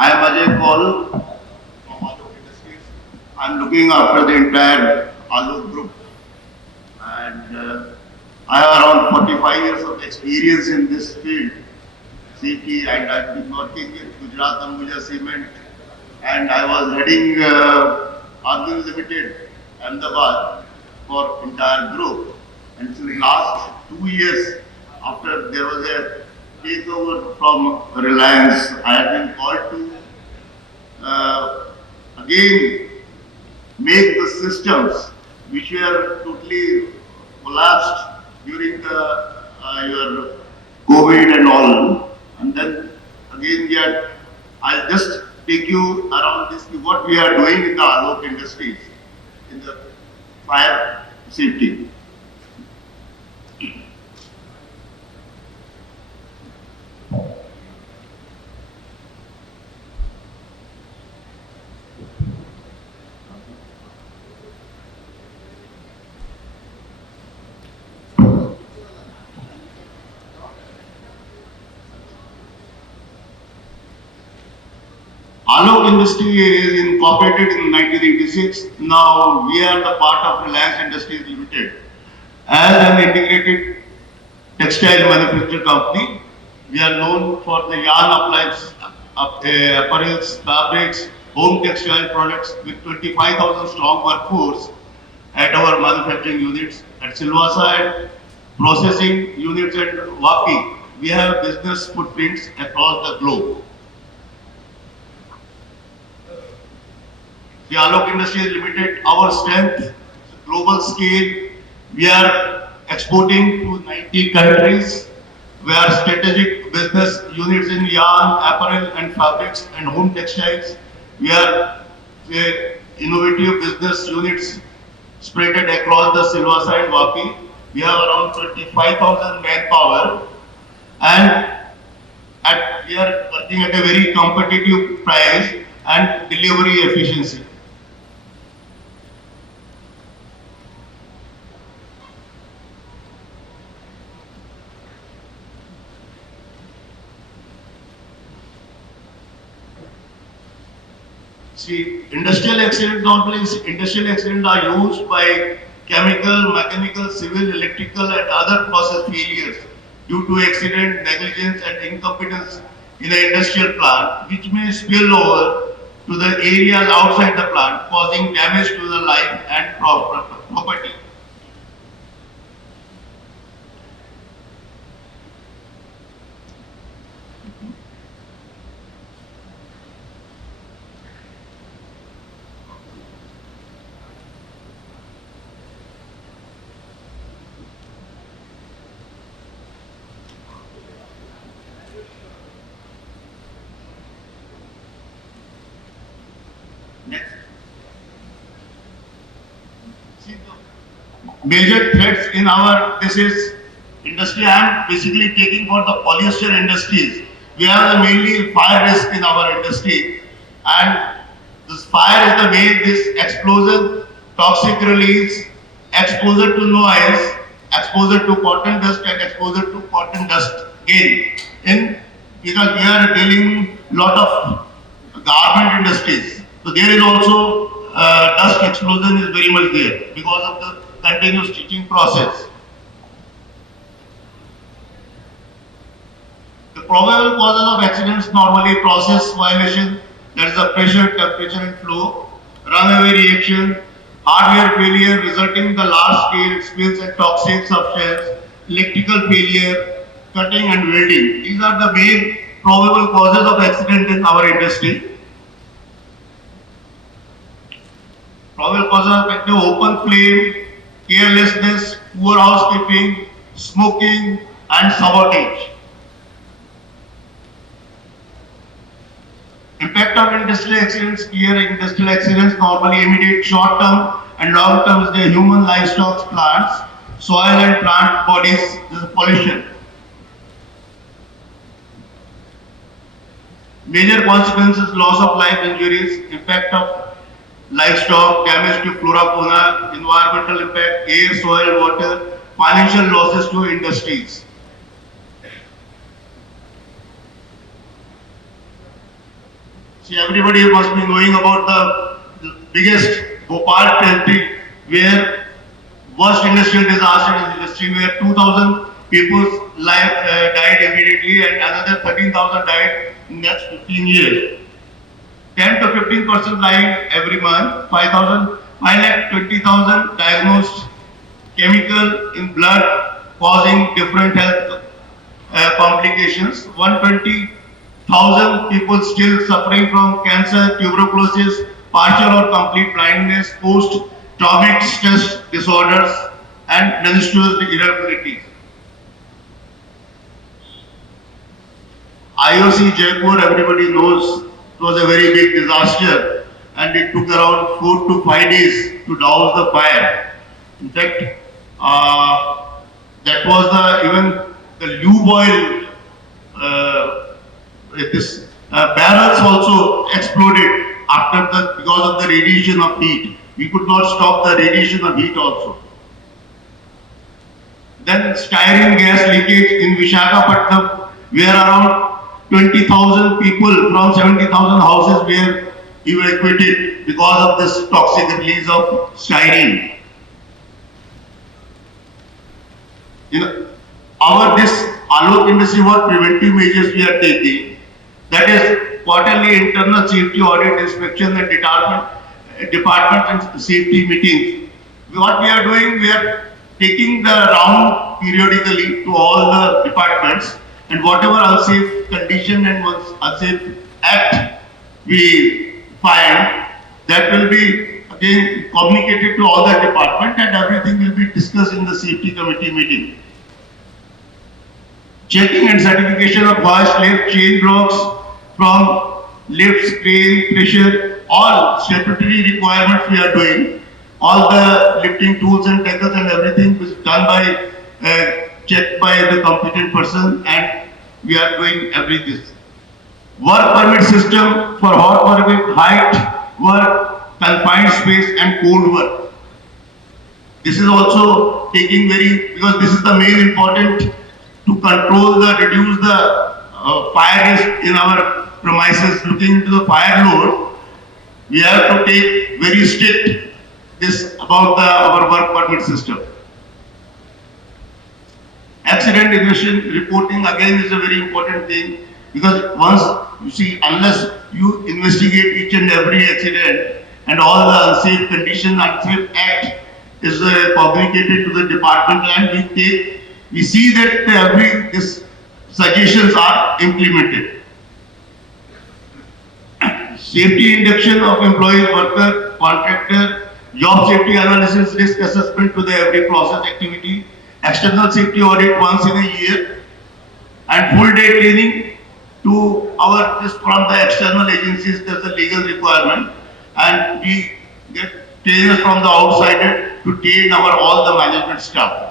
I am Ajay Kaul from Alok Industries. I am looking after the entire Alok group, and I have around 45 years of experience in this field, CT, and I've been working in Gujarat Ambuja Cement, and I was heading Arjun Limited, Ahmedabad, for entire group. And since last 2 years, after there was a takeover from Reliance, I have been called to again make the systems which were totally collapsed during the your COVID and all, and then again I'll just take you around this what we are doing in the Alok Industries in the fire safety. Alok Industry is incorporated in 1986. Now we are the part of Reliance Industries Limited. As an integrated textile manufacturing company, we are known for the yarn appliance, apparels, fabrics, home textile products with 25,000 strong workforce at our manufacturing units at Silvassa and processing units at Vapi. We have business footprints across the globe. The Alok Industries Limited, our strength, global scale, we are exporting to 90 countries. We are strategic business units in yarn, apparel and fabrics and home textiles. We are innovative business units spread across the Silvassa and Vapi. We have around 25,000 manpower and we are working at a very competitive price and delivery efficiency. See, industrial accidents are used by chemical, mechanical, civil, electrical and other process failures due to accident, negligence and incompetence in an industrial plant, which may spill over to the areas outside the plant, causing damage to the life and property. Next. See the major threats in our industry. I am basically taking for the polyester industries. We have the mainly fire risk in our industry, and this fire is the main this explosion, toxic release, exposure to noise, exposure to cotton dust and exposure to cotton dust again. Because we are dealing lot of garment industries. So there is also dust explosion is very much there because of the continuous stitching process. The probable causes of accidents normally process violation, that is the pressure, temperature and flow, runaway reaction, hardware failure resulting in the large scale spills and toxic substance, electrical failure, cutting and welding. These are the main probable causes of accident in our industry. Probable causes of accident: open flame, carelessness, poor housekeeping, smoking and sabotage. Impact of industrial accidents: clear industrial accidents normally immediate short term and long term is the human, livestock, plants, soil and plant bodies, this is pollution. Major consequences: loss of life, injuries, impact of livestock, damage to flora, fauna, environmental impact, air, soil, water, financial losses to industries. See, everybody must be knowing about the biggest Bhopal territory where worst industrial disaster in the industry where 2,000 people died immediately and another 13,000 died in the next 15 years. 10 to 15% dying every month, 520,000 diagnosed chemical in blood causing different health complications, 120,000 people still suffering from cancer, tuberculosis, partial or complete blindness, post-traumatic stress disorders, and menstrual irregularities. IOC Jaipur, everybody knows, it was a very big disaster and it took around 4 to 5 days to douse the fire. In fact, that was even the lube oil, barrels also exploded because of the radiation of heat. We could not stop the radiation of heat also. Then styrene gas leakage in Visakhapatnam, where around 20,000 people from 70,000 houses were evacuated because of this toxic release of styrene. This Alok industry, what preventive measures we are taking, that is quarterly internal safety audit, inspection and department and safety meetings. What we are doing, we are taking the round periodically to all the departments and whatever unsafe condition and unsafe act we find, that will be again communicated to all the department and everything will be discussed in the safety committee meeting. Checking and certification of hoist, lift, chain blocks from lifts, crane, pressure, all statutory requirements we are doing. All the lifting tools and tackles and everything is done by, checked by the competent person and we are doing everything. Work permit system for hot permit, height, work, confined space and cold work. This is also taking because this is the main important to control reduce the fire risk in our premises. Looking into the fire load, we have to take very strict about our work permit system. Accident investigation reporting again is a very important thing because once you see, unless you investigate each and every accident and all the unsafe condition, unsafe act is communicated to the department and we see that these suggestions are implemented. Safety induction of employees, worker, contractor, job safety analysis, risk assessment to the every process activity, external safety audit once in a year, and full day training to from the external agencies. There's a legal requirement, and we get trainers from the outside to train all the management staff.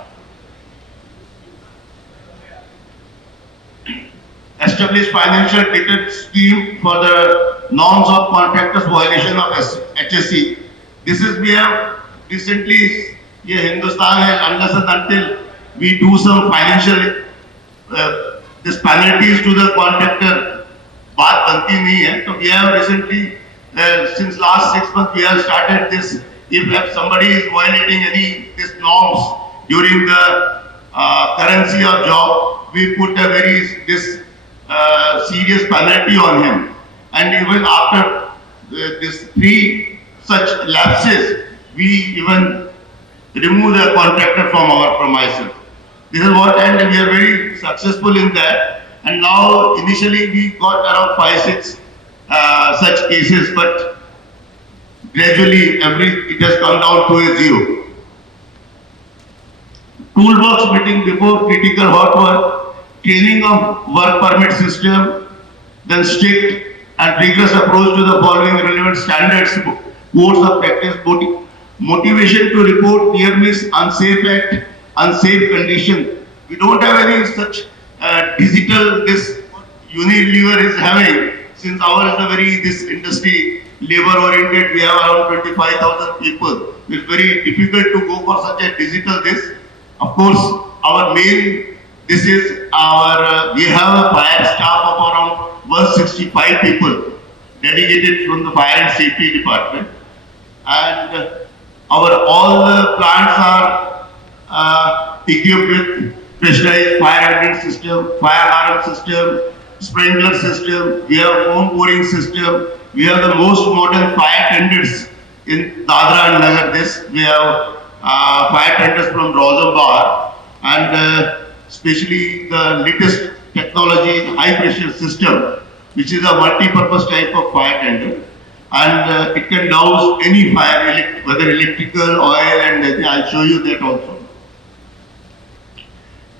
Establish financial deterrent scheme for the norms of contractors violation of HSE. This is we have recently, Hindustan has, unless and until we do some financial this penalties to the contractor, baat banti nahi hai. So we have recently, since last 6 months, we have started this. If somebody is violating these norms during the currency of job, we put a serious penalty on him. And even after this 3 such lapses, we even remove the contractor from our premises. This is what, and we are very successful in that. And now, initially, we got around 5-6 such cases, but gradually, it has come down to a 0. Toolbox meeting before critical hot work, training of work permit system, then strict and rigorous approach to the following relevant standards, codes of practice, motivation to report near miss, unsafe act, unsafe condition. We don't have any such digital, this Unilever is having, since ours is a this industry labor oriented, we have around 25,000 people. It's very difficult to go for such a digital this. Of course, our main, we have a fire staff of around 165 people dedicated from the fire and safety department, and our all the plants are equipped with pressurized fire hydrant system, fire alarm system, sprinkler system. We have foam pouring system. We have the most modern fire tenders in Dadra and Nagar. This we have fire tenders from Rosenbauer, and especially the latest technology high pressure system, which is a multi-purpose type of fire tender, and it can douse any fire, whether electrical, oil, and I'll show you that also.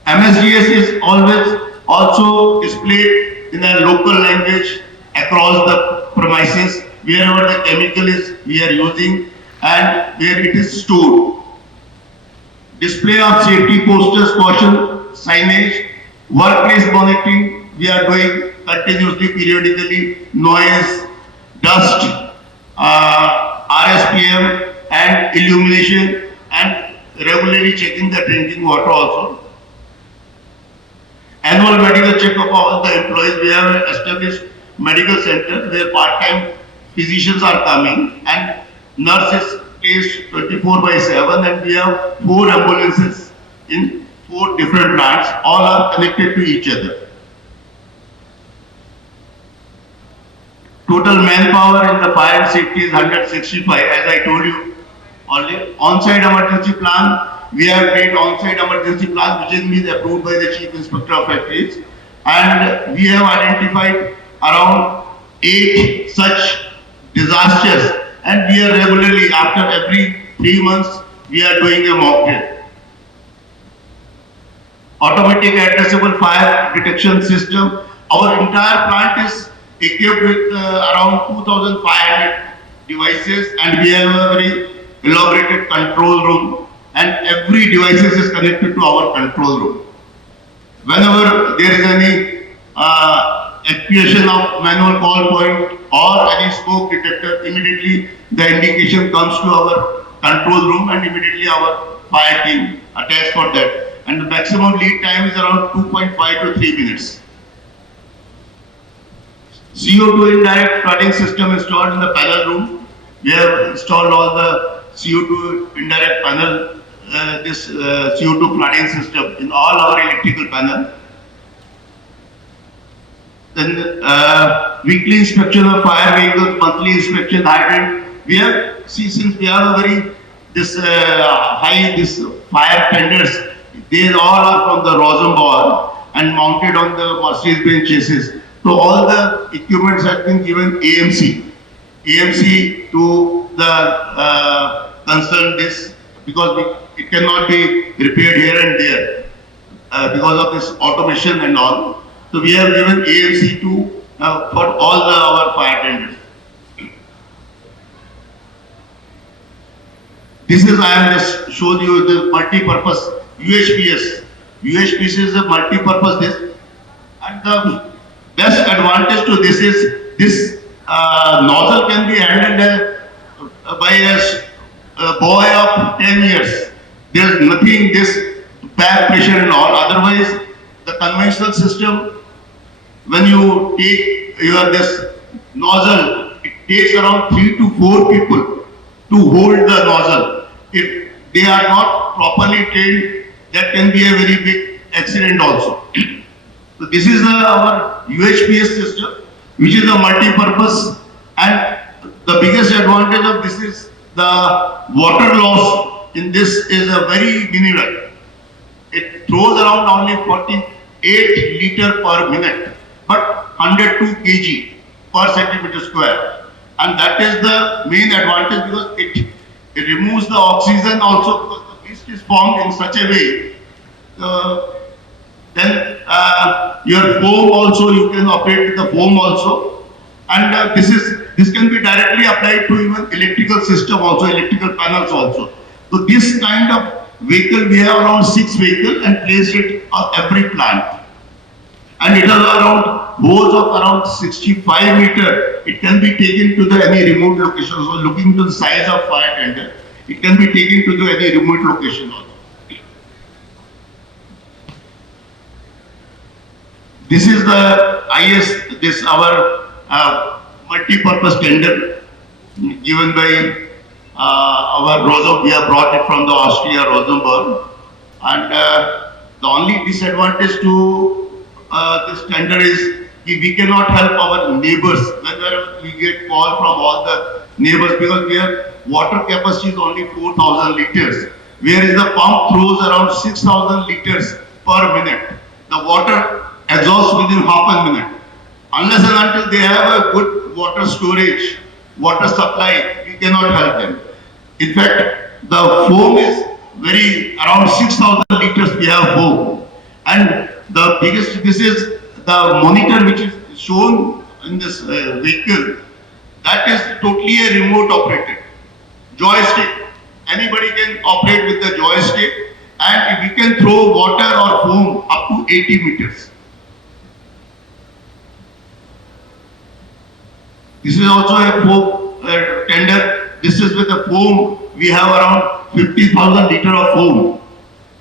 MSDS is always also displayed in a local language across the premises, wherever the chemical is we are using and where it is stored. Display of safety posters, caution, signage, workplace monitoring, we are doing continuously, periodically, noise, dust, RSPM and illumination, and regularly checking the drinking water also. Annual medical checkup of all the employees. We have established medical center where part-time physicians are coming and nurses placed 24/7, and we have 4 ambulances in 4 different plants. All are connected to each other. Total manpower in the fire and safety is 165, as I told you already. On-site emergency plan. We have made on-site emergency plan which has been approved by the Chief Inspector of Factories, and we have identified around 8 such disasters, and we are regularly, after every 3 months, we are doing a mock drill. Automatic addressable fire detection system. Our entire plant is equipped with around 2,500 devices, and we have a very elaborated control room, and every device is connected to our control room. Whenever there is any activation of manual call point or any smoke detector, immediately the indication comes to our control room, and immediately our fire team attached for that. And the maximum lead time is around 2.5 to 3 minutes. CO2 indirect flooding system installed in the panel room. We have installed all the CO2 indirect panel, this CO2 flooding system in all our electrical panel. Then weekly inspection of fire vehicles, monthly inspection hydrant. We have, see, since we have a very this fire tenders, they all are from the Rosenbauer and mounted on the Mercedes-Benz chassis. So all the equipments have been given AMC to the concerned this, because it cannot be repaired here and there because of this automation and all. So we have given AMC to for all our fire tenders. This is, I am just showed you the multi-purpose UHPS. UHPS is a multi-purpose this, and the best advantage to this is this nozzle can be handled by a boy of 10 years. There is nothing this back pressure and all. Otherwise, the conventional system, when you take this nozzle, it takes around 3 to 4 people to hold the nozzle. If they are not properly trained, that can be a very big accident also. So this is our UHPS system, which is a multi-purpose, and the biggest advantage of this is the water loss in this is a very minimal. It throws around only 48 liter per minute, but 102 kg per centimeter square, and that is the main advantage because it removes the oxygen also, because the mist is formed in such a way. Then your foam also, you can operate with the foam also, and this can be directly applied to even electrical system also, electrical panels also. So this kind of vehicle, we have around 6 vehicles and placed it on every plant, and it has around hose of around 65 meter. It can be taken to the any remote location. So looking to the size of fire tender, it can be taken to the any remote location also. This is the IS, this our multi-purpose tender given by our Rosenberg. We have brought it from the Austria Rosenberg, and the only disadvantage to this tender is we cannot help our neighbors. Whenever we get call from all the neighbors, because their water capacity is only 4,000 liters, whereas the pump throws around 6,000 liters per minute. The water exhausts within half a minute. Unless and until they have a good water storage, water supply, we cannot help them. In fact, the foam is around 6,000 liters we have foam. And the biggest, this is the monitor which is shown in this vehicle, that is totally a remote operated joystick. Anybody can operate with the joystick, and we can throw water or foam up to 80 meters. This is also a foam tender. This is with the foam. We have around 50,000 liter of foam.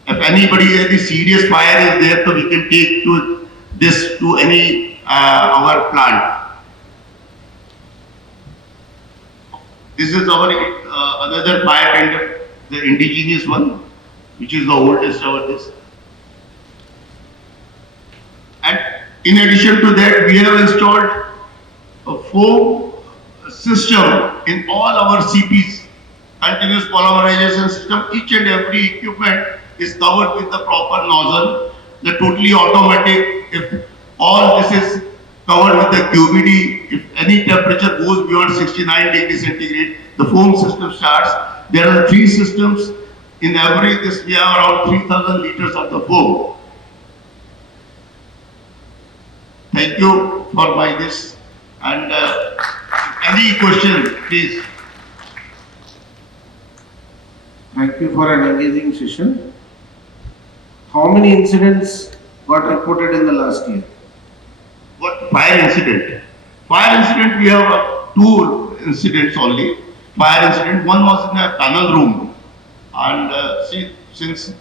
If anybody, any serious fire is there, so we can take this to any our plant. This is our another fire tender, the indigenous one, which is the oldest of this. And in addition to that, we have installed a foam system in all our CPs, continuous polymerization system. Each and every equipment is covered with the proper nozzle, the totally automatic. If all this is covered with the QBD, if any temperature goes beyond 69 degrees centigrade, the foam system starts. There are 3 systems. In every this we have around 3,000 liters of the foam. Thank you for my this. And any question, please. Thank you for an engaging session. How many incidents got reported in the last year? What fire incident? Fire incident, we have 2 incidents only. Fire incident, one was in a tunnel room. And since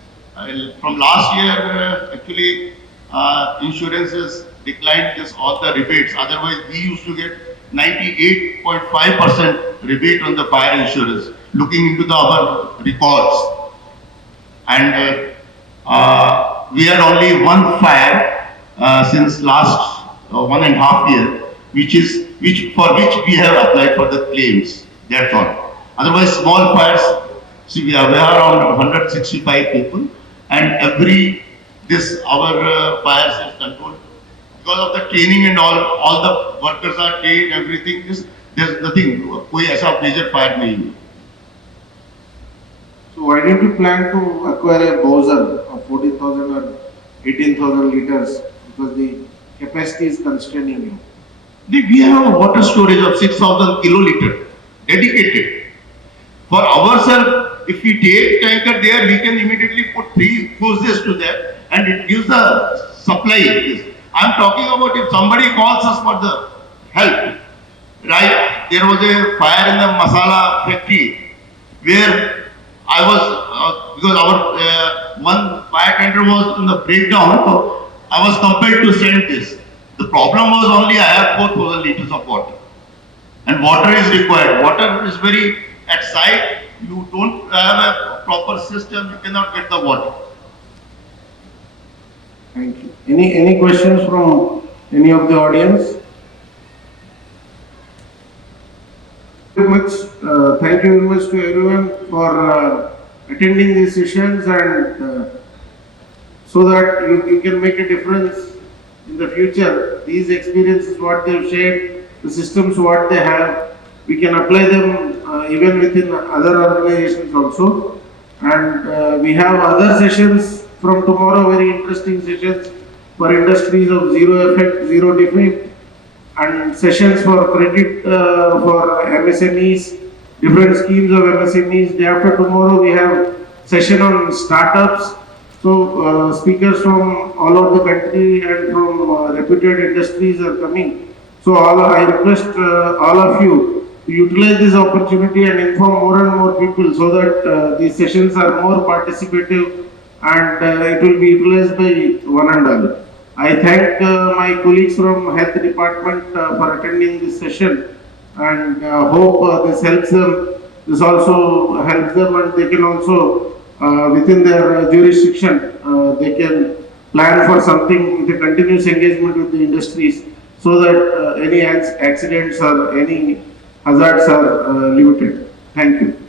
from last year, actually, insurances declined all the rebates. Otherwise, we used to get 98.5% rebate on the fire insurance, looking into our records. And we had only one fire since last 1.5 years, for which we have applied for the claims. That's all. Otherwise, small fires. See, we are around 165 people, and our fires is controlled because of the training and all the workers are trained. Everything is there's nothing. कोई ऐसा major fire नहीं है. So why don't you plan to acquire a Bowser of 40,000 or 18,000 liters, because the capacity is constraining you? We have a water storage of 6,000 kiloliter dedicated. For ourselves, if we take tanker there, we can immediately put 3 hoses to that, and it gives the supply. I'm talking about if somebody calls us for the help. Right? There was a fire in the masala factory where I was, because our one fire tender was in the breakdown, so I was compelled to send this. The problem was only I have 4,000 liters of water, and water is required. Water is very at site. You don't have a proper system, you cannot get the water. Thank you. Any questions from any of the audience? Very much. Thank you very much to everyone for attending these sessions, and so that you can make a difference in the future. These experiences, what they've shared, the systems what they have, we can apply them even within other organizations also. And we have other sessions from tomorrow, very interesting sessions for industries of zero effect, zero defect, and sessions for credit for MSMEs, different schemes of MSMEs. Day after tomorrow, we have session on startups. So speakers from all over the country and from reputed industries are coming. So I request all of you to utilize this opportunity and inform more and more people, so that these sessions are more participative, and it will be utilized by one and all. I thank my colleagues from health department for attending this session, and hope this helps them. This also helps them, and they can also within their jurisdiction they can plan for something with a continuous engagement with the industries, so that any accidents or any hazards are limited. Thank you.